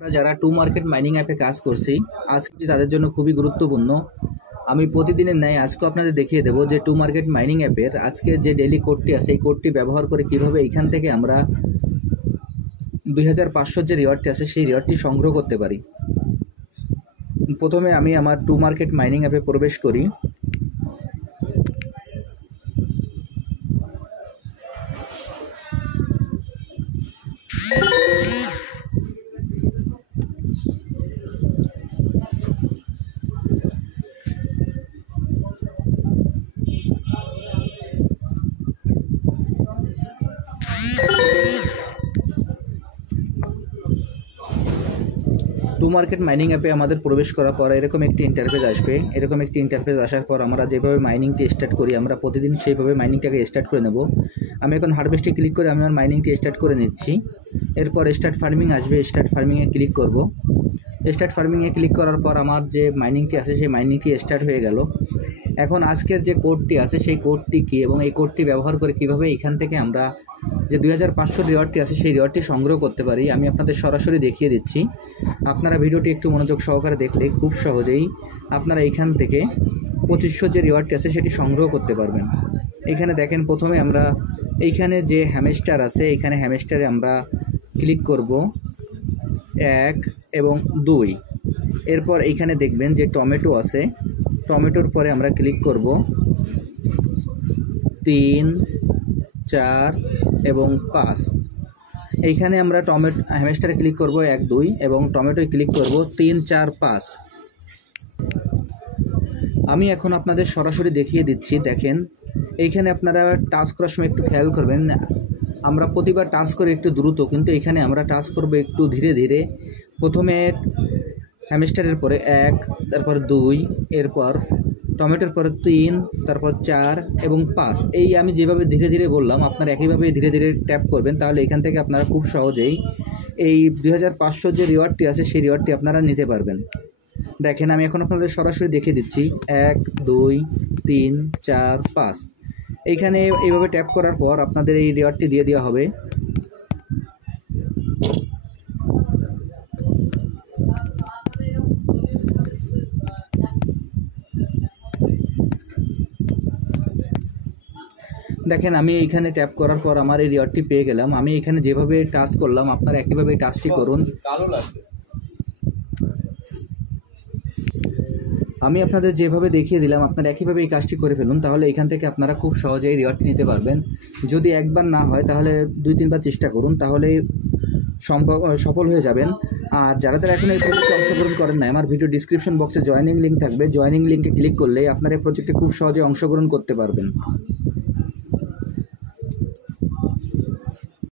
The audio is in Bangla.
আমরা যারা টু মার্কেট মাইনিং অ্যাপে কাজ করছি, আজকে তাদের জন্য খুবই গুরুত্বপূর্ণ। আমি প্রতিদিনের ন্যায় আজকেও আপনাদের দেখিয়ে দেবো যে টু মার্কেট মাইনিং অ্যাপের আজকে যে ডেইলি কোডটি আছে এই কোডটি ব্যবহার করে কিভাবে এইখান থেকে আমরা 2500 যে রিওয়ার্ডটি আছে সেই রিওয়ার্ডটি সংগ্রহ করতে পারি। প্রথমে আমি আমার টু মার্কেট মাইনিং অ্যাপে প্রবেশ করি। টু মার্কেট মাইনিং অ্যাপে আমাদের প্রবেশ করার পর এরকম একটি ইন্টারফেস আসবে। এরকম একটি ইন্টারফেস আসার পর আমরা যেভাবে মাইনিংটি স্টার্ট করি, আমরা প্রতিদিন সেইভাবে মাইনিংটাকে স্টার্ট করে নেব। আমি এখন হারভেস্টে ক্লিক করে আমি আমার মাইনিংটি স্টার্ট করে নিচ্ছি। এরপর স্টার্ট ফার্মিং আসবে, স্টার্ট ফার্মিংয়ে ক্লিক করব। স্টার্ট ফার্মিংয়ে ক্লিক করার পর আমার যে মাইনিংটি আছে সেই মাইনিংটি স্টার্ট হয়ে গেল। এখন আজকের যে কোডটি আছে সেই কোডটি কী এবং এই কোডটি ব্যবহার করে কীভাবে এখান থেকে আমরা যে 2500 রিওয়ার্ডটি আছে সেই রিওয়ার্ডটি সংগ্রহ করতে পারি আমি আপনাদের সরাসরি দেখিয়ে দিচ্ছি। আপনারা ভিডিওটি একটু মনোযোগ সহকারে দেখলে খুব সহজেই আপনারা এইখান থেকে 2500 যে রিওয়ার্ডটি আছে সেটি সংগ্রহ করতে পারবেন। এখানে দেখেন, প্রথমে আমরা এইখানে যে হ্যামস্টার আছে এইখানে হ্যামস্টারে আমরা ক্লিক করব 1 এবং 2। এরপর এইখানে দেখবেন যে টমেটো আছে, টমেটোর পরে আমরা ক্লিক করব 3, 4 এবং 5। এইখানে আমরা হ্যামস্টারে ক্লিক করব 1, 2 এবং টমেটোয় ক্লিক করব 3, 4, 5। আমি এখন আপনাদের সরাসরি দেখিয়ে দিচ্ছি। দেখেন এইখানে আপনারা টাচ করার সময় একটু খেয়াল করবেন, আমরা প্রতিবার টাচ করে একটু দ্রুত, কিন্তু এখানে আমরা টাচ করব একটু ধীরে ধীরে। প্রথমে হ্যামস্টারের পরে 1, তারপর 2, এরপর টমেটোর পরে 3, তারপর 4 এবং 5। এই আমি যেভাবে ধীরে ধীরে বললাম আপনারা একইভাবে ধীরে ধীরে ট্যাপ করবেন, তাহলে এখান থেকে আপনারা খুব সহজেই এই 2500 যে রিওয়ার্ডটি আছে সেই রিওয়ার্ডটি আপনারা নিতে পারবেন। দেখেন আমি এখন আপনাদের সরাসরি দেখিয়ে দিচ্ছি 1, 2, 3, 4, 5। এইখানে এইভাবে ট্যাপ করার পর আপনাদের এই রিওয়ার্ডটি দিয়ে দেওয়া হবে। দেখেন আমি এইখানে ট্যাপ করার পর আমার এই রিওয়ার্ডটি পেয়ে গেলাম। আমি এখানে যেভাবে টাচ করলাম আপনারা একইভাবে এই টাচটি করুন। আমি আপনাদের যেভাবে দেখিয়ে দিলাম আপনারা একইভাবে এই কাজটি করে ফেলুন, তাহলে এখান থেকে আপনারা খুব সহজেই রিওয়ার্ডটি নিতে পারবেন। যদি একবার না হয় তাহলে 2-3 বার চেষ্টা করুন, তাহলেই সফল হয়ে যাবেন। আর যারা এখন এই প্রজেক্টে অংশগ্রহণ করেন না, আমার ভিডিও ডিসক্রিপশন বক্সে জয়েনিং লিঙ্ক থাকবে, জয়েনিং লিঙ্কে ক্লিক করলে আপনারা এই প্রজেক্টে খুব সহজে অংশগ্রহণ করতে পারবেন।